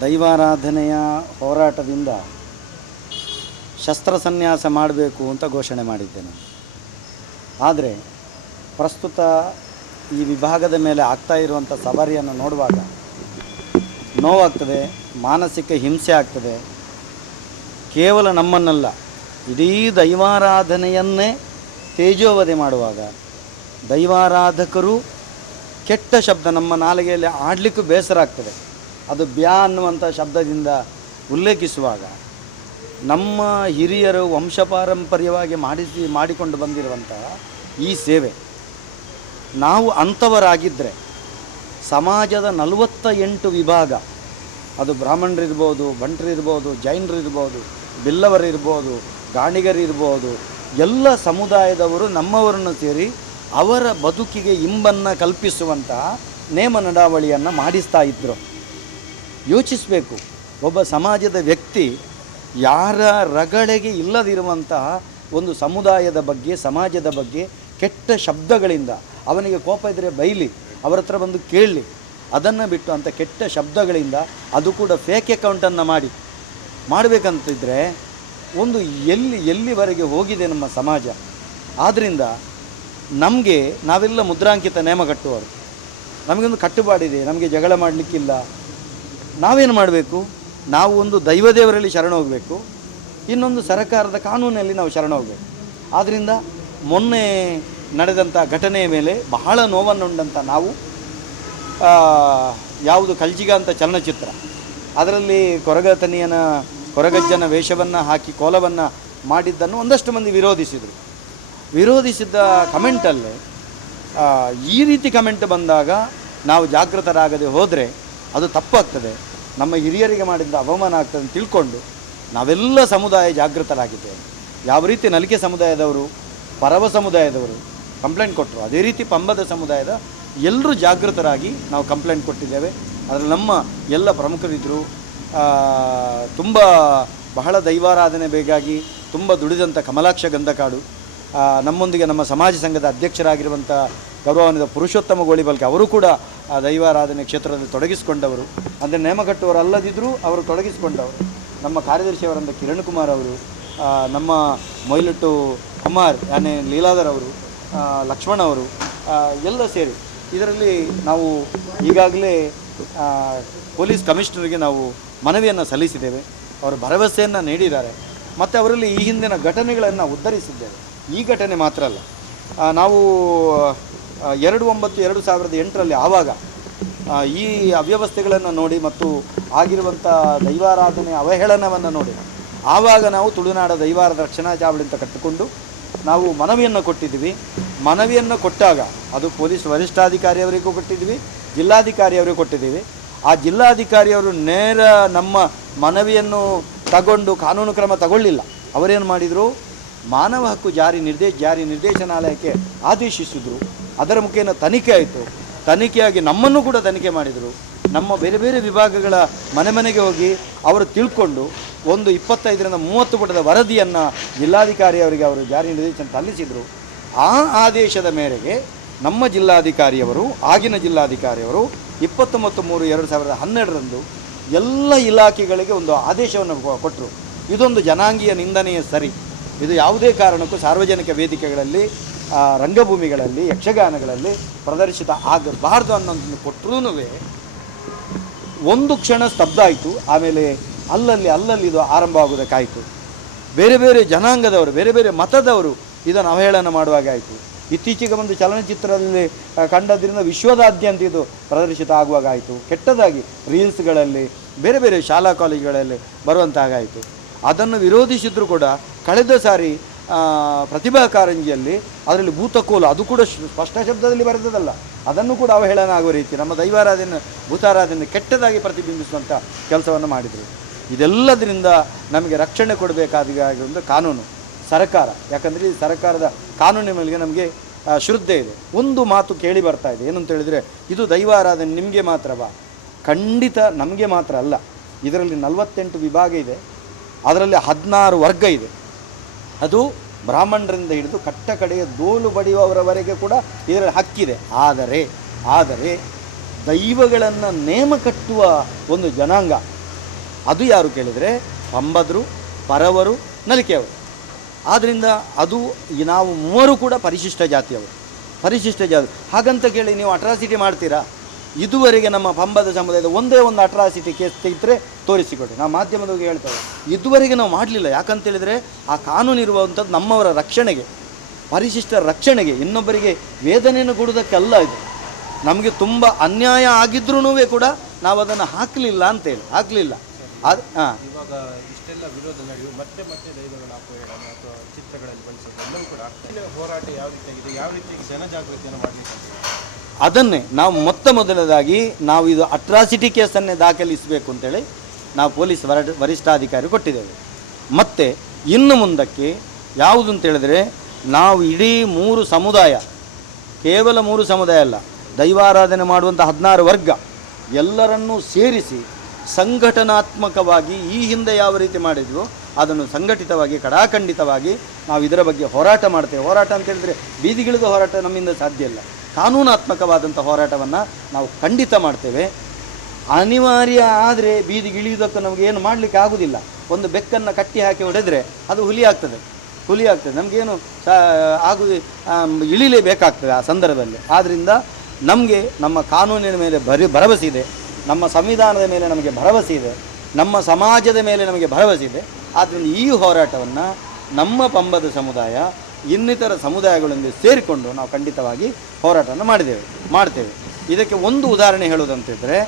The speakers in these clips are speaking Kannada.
ದೈವಾರಾಧನೆಯ ಹೋರಾಟದಿಂದ ಶಸ್ತ್ರ ಸನ್ಯಾಸ ಮಾಡಬೇಕು ಅಂತ ಘೋಷಣೆ ಮಾಡಿದ್ದೇನೆ. ಆದರೆ ಪ್ರಸ್ತುತ ಈ ವಿಭಾಗದ ಮೇಲೆ ಆಗ್ತಾ ಇರುವಂಥ ಸವಾರಿಯನ್ನು ನೋಡುವಾಗ ನೋವಾಗ್ತದೆ, ಮಾನಸಿಕ ಹಿಂಸೆ ಆಗ್ತದೆ. ಕೇವಲ ನಮ್ಮನ್ನಲ್ಲ, ಇಡೀ ದೈವಾರಾಧನೆಯನ್ನೇ ತೇಜೋವಧೆ ಮಾಡುವಾಗ ದೈವಾರಾಧಕರು ಕೆಟ್ಟ ಶಬ್ದ ನಮ್ಮ ನಾಲಿಗೆಯಲ್ಲಿ ಆಡಲಿಕ್ಕೂ ಬೇಸರ ಆಗ್ತದೆ. ಅದು ಬ್ಯಾ ಅನ್ನುವಂಥ ಶಬ್ದದಿಂದ ಉಲ್ಲೇಖಿಸುವಾಗ ನಮ್ಮ ಹಿರಿಯರು ವಂಶಪಾರಂಪರ್ಯವಾಗಿ ಮಾಡಿಸಿ, ಮಾಡಿಕೊಂಡು ಬಂದಿರುವಂತಹ ಈ ಸೇವೆ, ನಾವು ಅಂಥವರಾಗಿದ್ದರೆ ಸಮಾಜದ ನಲವತ್ತ ಎಂಟು ವಿಭಾಗ, ಅದು ಬ್ರಾಹ್ಮಣರಿರ್ಬೋದು, ಬಂಟರಿರ್ಬೋದು, ಜೈನರಿರ್ಬೋದು, ಬಿಲ್ಲವರಿರ್ಬೋದು, ಗಾಣಿಗರಿರ್ಬೋದು, ಎಲ್ಲ ಸಮುದಾಯದವರು ನಮ್ಮವರನ್ನು ಸೇರಿ ಅವರ ಬದುಕಿಗೆ ಇಂಬನ್ನು ಕಲ್ಪಿಸುವಂತಹ ನೇಮ ನಡಾವಳಿಯನ್ನು ಮಾಡಿಸ್ತಾ ಇದ್ದರು ಯೋಚಿಸಬೇಕು. ಒಬ್ಬ ಸಮಾಜದ ವ್ಯಕ್ತಿ ಯಾರ ರಗಳೆಗೆ ಇಲ್ಲದಿರುವಂತಹ ಒಂದು ಸಮುದಾಯದ ಬಗ್ಗೆ, ಸಮಾಜದ ಬಗ್ಗೆ ಕೆಟ್ಟ ಶಬ್ದಗಳಿಂದ, ಅವನಿಗೆ ಕೋಪ ಇದ್ದರೆ ಬೈಲಿ, ಅವರ ಹತ್ರ ಬಂದು ಕೇಳಲಿ ಅದನ್ನು ಬಿಟ್ಟು ಅಂಥ ಕೆಟ್ಟ ಶಬ್ದಗಳಿಂದ ಅದು ಕೂಡ ಫೇಕ್ ಅಕೌಂಟನ್ನು ಮಾಡಿ. ಮಾಡಬೇಕಂತಿದ್ದರೆ ಒಂದು ಎಲ್ಲಿ, ಎಲ್ಲಿವರೆಗೆ ಹೋಗಿದೆ ನಮ್ಮ ಸಮಾಜ? ಆದ್ದರಿಂದ ನಮಗೆ ನಾವೆಲ್ಲ ಮುದ್ರಾಂಕಿತ ನೇಮ ಕಟ್ಟುವರು ನಮಗೊಂದು ಕಟ್ಟುಪಾಡಿದೆ ನಮಗೆ ಜಗಳ ಮಾಡಲಿಕ್ಕಿಲ್ಲ. ನಾವೇನು ಮಾಡಬೇಕು? ನಾವು ಒಂದು ದೈವದೇವರಲ್ಲಿ ಶರಣ ಹೋಗಬೇಕು. ಇನ್ನೊಂದು ಸರಕಾರದ ಕಾನೂನಲ್ಲಿ ನಾವು ಶರಣ ಹೋಗಬೇಕು. ಆದ್ದರಿಂದ ಮೊನ್ನೆ ನಡೆದಂಥ ಘಟನೆಯ ಮೇಲೆ ಬಹಳ ನೋವನ್ನುಂಡಂಥ ನಾವು ಯಾವುದು ಕಲ್ಜಿಗ ಅಂತ ಚಲನಚಿತ್ರ. ಅದರಲ್ಲಿ ಕೊರಗತನಿಯನ, ಕೊರಗಜ್ಜನ ವೇಷವನ್ನು ಹಾಕಿ ಕೋಲವನ್ನು ಮಾಡಿದ್ದನ್ನು ಒಂದಷ್ಟು ಮಂದಿ ವಿರೋಧಿಸಿದರು. ವಿರೋಧಿಸಿದ್ದ ಕಮೆಂಟಲ್ಲೇ ಈ ರೀತಿ ಕಮೆಂಟ್ ಬಂದಾಗ ನಾವು ಜಾಗೃತರಾಗದೆ ಹೋದರೆ ಅದು ತಪ್ಪಾಗ್ತದೆ. ನಮ್ಮ ಹಿರಿಯರಿಗೆ ಮಾಡಿದ ಅವಮಾನ ಆಗ್ತದೆ ಅಂತ ತಿಳ್ಕೊಂಡು ನಾವೆಲ್ಲ ಸಮುದಾಯ ಜಾಗೃತರಾಗಿದ್ದೇವೆ. ಯಾವ ರೀತಿ ನಲಿಕೆ ಸಮುದಾಯದವರು, ಪರವ ಸಮುದಾಯದವರು ಕಂಪ್ಲೇಂಟ್ ಕೊಟ್ಟರು, ಅದೇ ರೀತಿ ಪಂಬದ ಸಮುದಾಯದ ಎಲ್ಲರೂ ಜಾಗೃತರಾಗಿ ನಾವು ಕಂಪ್ಲೇಂಟ್ ಕೊಟ್ಟಿದ್ದೇವೆ. ಅದರಲ್ಲಿ ನಮ್ಮ ಎಲ್ಲ ಪ್ರಮುಖರಿದ್ದರು ತುಂಬ ಬಹಳ ದೈವಾರಾಧನೆ ಬೇಕಾಗಿ, ತುಂಬ ದುಡಿದಂಥ ಕಮಲಾಕ್ಷ ಗಂಧಕಾಡು ನಮ್ಮೊಂದಿಗೆ ನಮ್ಮ ಸಮಾಜ ಸಂಘದ ಅಧ್ಯಕ್ಷರಾಗಿರುವಂಥ ಗೌರವಾನ್ವಿತ ಪುರುಷೋತ್ತಮ ಗೋಳಿಬಲ್ಕೆ ಅವರು ಕೂಡ ಆ ದೈವಾರಾಧನೆ ಕ್ಷೇತ್ರದಲ್ಲಿ ತೊಡಗಿಸಿಕೊಂಡವರು, ಅಂದರೆ ನೇಮಕಟ್ಟುವರು ಅಲ್ಲದಿದ್ದರೂ ಅವರು ತೊಡಗಿಸಿಕೊಂಡವರು. ನಮ್ಮ ಕಾರ್ಯದರ್ಶಿಯವರಂದ ಕಿರಣ್ ಕುಮಾರ್ ಅವರು ನಮ್ಮ ಮೊಯ್ಲಟ್ಟು ಕುಮಾರ್, ಯಾನೆ ಲೀಲಾಧರ್ ಅವರು ಲಕ್ಷ್ಮಣ್ ಅವರು ಎಲ್ಲ ಸೇರಿ. ಇದರಲ್ಲಿ ನಾವು ಈಗಾಗಲೇ ಪೊಲೀಸ್ ಕಮಿಷನರ್ಗೆ ನಾವು ಮನವಿಯನ್ನು ಸಲ್ಲಿಸಿದ್ದೇವೆ. ಅವರು ಭರವಸೆಯನ್ನು ನೀಡಿದ್ದಾರೆ. ಮತ್ತು ಅವರಲ್ಲಿ ಈ ಹಿಂದಿನ ಘಟನೆಗಳನ್ನು ಉದ್ಧರಿಸಿದ್ದೇವೆ. ಈ ಘಟನೆ ಮಾತ್ರ ಅಲ್ಲ. ನಾವು ಎರಡು ಒಂಬತ್ತು ಎರಡು ಸಾವಿರದ ಎಂಟರಲ್ಲಿ ಆವಾಗ ಈ ಅವ್ಯವಸ್ಥೆಗಳನ್ನು ನೋಡಿ ಮತ್ತು ಆಗಿರುವಂಥ ದೈವಾರಾಧನೆ ಅವಹೇಳನವನ್ನು ನೋಡಿ, ಆವಾಗ ನಾವು ತುಳುನಾಡ ದೈವಾರದ ರಕ್ಷಣಾ ಚಾವಳಿ ಅಂತ ಕಟ್ಟಿಕೊಂಡು ನಾವು ಮನವಿಯನ್ನು ಕೊಟ್ಟಿದ್ದೀವಿ. ಮನವಿಯನ್ನು ಕೊಟ್ಟಾಗ ಅದು ಪೊಲೀಸ್ ವರಿಷ್ಠಾಧಿಕಾರಿಯವರಿಗೂ ಕೊಟ್ಟಿದ್ದೀವಿ, ಜಿಲ್ಲಾಧಿಕಾರಿಯವರಿಗೂ ಕೊಟ್ಟಿದ್ದೀವಿ. ಆ ಜಿಲ್ಲಾಧಿಕಾರಿಯವರು ನೇರ ನಮ್ಮ ಮನವಿಯನ್ನು ತಗೊಂಡು ಕಾನೂನು ಕ್ರಮ ತಗೊಳ್ಳಿಲ್ಲ. ಅವರೇನು ಮಾಡಿದರು? ಮಾನವ ಹಕ್ಕು ಜಾರಿ ನಿರ್ದೇಶ ಜಾರಿ ನಿರ್ದೇಶನಾಲಯಕ್ಕೆ ಆದೇಶಿಸಿದರು. ಅದರ ಮುಖೇನ ತನಿಖೆ ಆಯಿತು. ತನಿಖೆಯಾಗಿ ನಮ್ಮನ್ನು ಕೂಡ ತನಿಖೆ ಮಾಡಿದರು. ನಮ್ಮ ಬೇರೆ ಬೇರೆ ವಿಭಾಗಗಳ ಮನೆ ಮನೆಗೆ ಹೋಗಿ ಅವರು ತಿಳ್ಕೊಂಡು ಒಂದು ಇಪ್ಪತ್ತೈದರಿಂದ ಮೂವತ್ತು ಪುಟದ ವರದಿಯನ್ನು ಜಿಲ್ಲಾಧಿಕಾರಿಯವರಿಗೆ ಅವರು ಜಾರಿ ನಿರ್ದೇಶನ ಸಲ್ಲಿಸಿದರು. ಆ ಆದೇಶದ ಮೇರೆಗೆ ನಮ್ಮ ಜಿಲ್ಲಾಧಿಕಾರಿಯವರು, ಆಗಿನ ಜಿಲ್ಲಾಧಿಕಾರಿಯವರು ಇಪ್ಪತ್ತೊಂಬತ್ತು ಮೂರು ಎರಡು ಸಾವಿರದ ಹನ್ನೆರಡರಂದು ಎಲ್ಲ ಇಲಾಖೆಗಳಿಗೆ ಒಂದು ಆದೇಶವನ್ನು ಕೊಟ್ಟರು ಇದೊಂದು ಜನಾಂಗೀಯ ನಿಂದನೆಯ ಸರಿ. ಇದು ಯಾವುದೇ ಕಾರಣಕ್ಕೂ ಸಾರ್ವಜನಿಕ ವೇದಿಕೆಗಳಲ್ಲಿ ರಂಗಭೂಮಿಗಳಲ್ಲಿ, ಯಕ್ಷಗಾನಗಳಲ್ಲಿ ಪ್ರದರ್ಶಿತ ಆಗಬಾರ್ದು ಅನ್ನೋದನ್ನು ಕೊಟ್ಟರೂ ಒಂದು ಕ್ಷಣ ಸ್ತಬ್ಧ ಆಯಿತು. ಆಮೇಲೆ ಅಲ್ಲಲ್ಲಿ ಅಲ್ಲಲ್ಲಿ ಇದು ಆರಂಭ ಆಗೋದಕ್ಕಾಯಿತು ಬೇರೆ ಬೇರೆ ಜನಾಂಗದವರು, ಬೇರೆ ಬೇರೆ ಮತದವರು ಇದನ್ನು ಅವಹೇಳನ ಮಾಡುವಾಗ ಆಯಿತು. ಇತ್ತೀಚೆಗೆ ಒಂದು ಚಲನಚಿತ್ರದಲ್ಲಿ ಕಂಡದ್ರಿಂದ ವಿಶ್ವದಾದ್ಯಂತ ಇದು ಪ್ರದರ್ಶಿತ ಆಗುವಾಗ ಆಯಿತು ಕೆಟ್ಟದಾಗಿ ರೀಲ್ಸ್ಗಳಲ್ಲಿ, ಬೇರೆ ಬೇರೆ ಶಾಲಾ ಕಾಲೇಜುಗಳಲ್ಲಿ ಬರುವಂತಾಗಾಯಿತು. ಅದನ್ನು ವಿರೋಧಿಸಿದ್ರು ಕೂಡ ಕಳೆದ ಸಾರಿ ಪ್ರತಿಭಾ ಕಾರಂಜಿಯಲ್ಲಿ ಅದರಲ್ಲಿ ಭೂತಕೋಲು, ಅದು ಕೂಡ ಸ್ಪಷ್ಟ ಶಬ್ದದಲ್ಲಿ ಬರೆದದಲ್ಲ ಅದನ್ನು ಕೂಡ ಅವಹೇಳನ ಆಗುವ ರೀತಿ ನಮ್ಮ ದೈವಾರಾಧನೆ, ಭೂತಾರಾಧನೆ ಕೆಟ್ಟದಾಗಿ ಪ್ರತಿಬಿಂಬಿಸುವಂಥ ಕೆಲಸವನ್ನು ಮಾಡಿದರು. ಇದೆಲ್ಲದರಿಂದ ನಮಗೆ ರಕ್ಷಣೆ ಕೊಡಬೇಕಾದ ಕಾನೂನು, ಸರ್ಕಾರ. ಯಾಕಂದರೆ ಈ ಸರ್ಕಾರದ ಕಾನೂನಿನ ಮೇಲೆ ನಮಗೆ ಶ್ರದ್ಧೆ ಇದೆ. ಒಂದು ಮಾತು ಕೇಳಿ ಬರ್ತಾ ಇದೆ. ಏನಂತ ಹೇಳಿದರೆ, ಇದು ದೈವಾರಾಧನೆ, ನಿಮಗೆ ಮಾತ್ರವಾ ಖಂಡಿತ ನಮಗೆ ಮಾತ್ರ ಅಲ್ಲ. ಇದರಲ್ಲಿ ನಲವತ್ತೆಂಟು ವಿಭಾಗ ಇದೆ. ಅದರಲ್ಲಿ ಹದಿನಾರು ವರ್ಗ ಇದೆ. ಅದು ಬ್ರಾಹ್ಮಣರಿಂದ ಹಿಡಿದು ಕಟ್ಟ ಕಡೆಯ ದೋಲು ಬಡಿಯುವವರವರೆಗೆ ಕೂಡ ಇದರಲ್ಲಿ ಹಕ್ಕಿದೆ. ಆದರೆ ಆದರೆ ದೈವಗಳನ್ನು ನೇಮ ಕಟ್ಟುವ ಒಂದು ಜನಾಂಗ, ಅದು ಯಾರು ಕೇಳಿದರೆ ಪಂಬದ್ರು, ಪರವರು, ನಲಿಕೆಯವರು. ಆದ್ದರಿಂದ ಅದು ನಾವು ಮೂವರು ಕೂಡ ಪರಿಶಿಷ್ಟ ಜಾತಿಯವರು. ಪರಿಶಿಷ್ಟ ಜಾತಿ. ಹಾಗಂತ ಕೇಳಿ ನೀವು ಅಟ್ರಾಸಿಟಿ ಮಾಡ್ತೀರಾ? ಇದುವರೆಗೆ ನಮ್ಮ ಪಂಬದ ಸಮುದಾಯದ ಒಂದೇ ಒಂದು ಅಟ್ರಾಸಿಟಿ ಕೇಸ್ ತೆಗೆದ್ರೆ ತೋರಿಸಿಕೊಡಿ. ನಾವು ಮಾಧ್ಯಮದವ್ರಿಗೆ ಹೇಳ್ತೇವೆ ಇದುವರೆಗೆ ನಾವು ಮಾಡಲಿಲ್ಲ. ಯಾಕಂತೇಳಿದರೆ ಆ ಕಾನೂನು ಇರುವಂಥದ್ದು ನಮ್ಮವರ ರಕ್ಷಣೆಗೆ, ಪರಿಶಿಷ್ಟ ರಕ್ಷಣೆಗೆ, ಇನ್ನೊಬ್ಬರಿಗೆ ವೇದನೆಯನ್ನು ಕೊಡೋದಕ್ಕೆಲ್ಲ ಇದು. ನಮಗೆ ತುಂಬ ಅನ್ಯಾಯ ಆಗಿದ್ರೂ ಕೂಡ ನಾವು ಅದನ್ನು ಹಾಕಲಿಲ್ಲ ಅಂತೇಳಿ ಹಾಕಲಿಲ್ಲ. ಅದು, ಹಾಂ. ಇಷ್ಟೆಲ್ಲ ವಿರೋಧ ನಡೆಯುವ ಮತ್ತೆ ಮತ್ತೆ ಹೋರಾಟ ಯಾವ ರೀತಿಯಾಗಿದೆ? ಯಾವ ರೀತಿಯಾಗಿ ಜನಜಾಗೃತಿಯನ್ನು ಮಾಡಬೇಕಂತ ಅದನ್ನೇ ನಾವು ಮೊತ್ತ ಮೊದಲನೇದಾಗಿ ನಾವು ಇದು ಅಟ್ರಾಸಿಟಿ ಕೇಸನ್ನೇ ದಾಖಲಿಸಬೇಕು ಅಂತೇಳಿ ನಾವು ಪೊಲೀಸ್ ವರ, ವರಿಷ್ಠಾಧಿಕಾರಿ ಕೊಟ್ಟಿದ್ದೇವೆ. ಮತ್ತು ಇನ್ನು ಮುಂದಕ್ಕೆ ಯಾವುದು ಅಂತ ಹೇಳಿದ್ರೆ ನಾವು ಇಡೀ ಮೂರು ಸಮುದಾಯ, ಕೇವಲ ಮೂರು ಸಮುದಾಯ ಅಲ್ಲ, ದೈವಾರಾಧನೆ ಮಾಡುವಂಥ ಹದಿನಾರು ವರ್ಗ ಎಲ್ಲರನ್ನೂ ಸೇರಿಸಿ ಸಂಘಟನಾತ್ಮಕವಾಗಿ ಈ ಹಿಂದೆ ಯಾವ ರೀತಿ ಮಾಡಿದ್ವೋ ಅದನ್ನು ಸಂಘಟಿತವಾಗಿ, ಕಡಾಖಂಡಿತವಾಗಿ ನಾವು ಇದರ ಬಗ್ಗೆ ಹೋರಾಟ ಮಾಡ್ತೇವೆ. ಹೋರಾಟ ಅಂತ ಹೇಳಿದ್ರೆ ಬೀದಿಗಿಳಿದ ಹೋರಾಟ ನಮ್ಮಿಂದ ಸಾಧ್ಯ ಇಲ್ಲ. ಕಾನೂನಾತ್ಮಕವಾದಂಥ ಹೋರಾಟವನ್ನು ನಾವು ಖಂಡಿತ ಮಾಡ್ತೇವೆ. ಅನಿವಾರ್ಯ ಆದರೆ ಬೀದಿಗಿಳಿಯುವುದಕ್ಕೆ ನಮಗೆ ಏನು ಮಾಡಲಿಕ್ಕೆ ಆಗುವುದಿಲ್ಲ ಒಂದು ಬೆಕ್ಕನ್ನು ಕಟ್ಟಿ ಹಾಕಿ ಹೊಡೆದರೆ ಅದು ಹುಲಿ ಆಗ್ತದೆ. ಹುಲಿ ಆಗ್ತದೆ. ನಮಗೇನು ಆಗು ಇಳಿಲೇಬೇಕಾಗ್ತದೆ ಆ ಸಂದರ್ಭದಲ್ಲಿ. ಆದ್ದರಿಂದ ನಮಗೆ ನಮ್ಮ ಕಾನೂನಿನ ಮೇಲೆ ಬರಿ, ಭರವಸೆ ಇದೆ. ನಮ್ಮ ಸಂವಿಧಾನದ ಮೇಲೆ ನಮಗೆ ಭರವಸೆ ಇದೆ. ನಮ್ಮ ಸಮಾಜದ ಮೇಲೆ ನಮಗೆ ಭರವಸೆ ಇದೆ. ಆದ್ದರಿಂದ ಈ ಹೋರಾಟವನ್ನು ನಮ್ಮ ಪಂಬದ ಸಮುದಾಯ ಇನ್ನಿತರ ಸಮುದಾಯಗಳೊಂದಿಗೆ ಸೇರಿಕೊಂಡು ನಾವು ಖಂಡಿತವಾಗಿ ಹೋರಾಟವನ್ನು ಮಾಡಿದ್ದೇವೆ, ಮಾಡ್ತೇವೆ. ಇದಕ್ಕೆ ಒಂದು ಉದಾಹರಣೆ ಹೇಳುವುದಂತಿದ್ದರೆ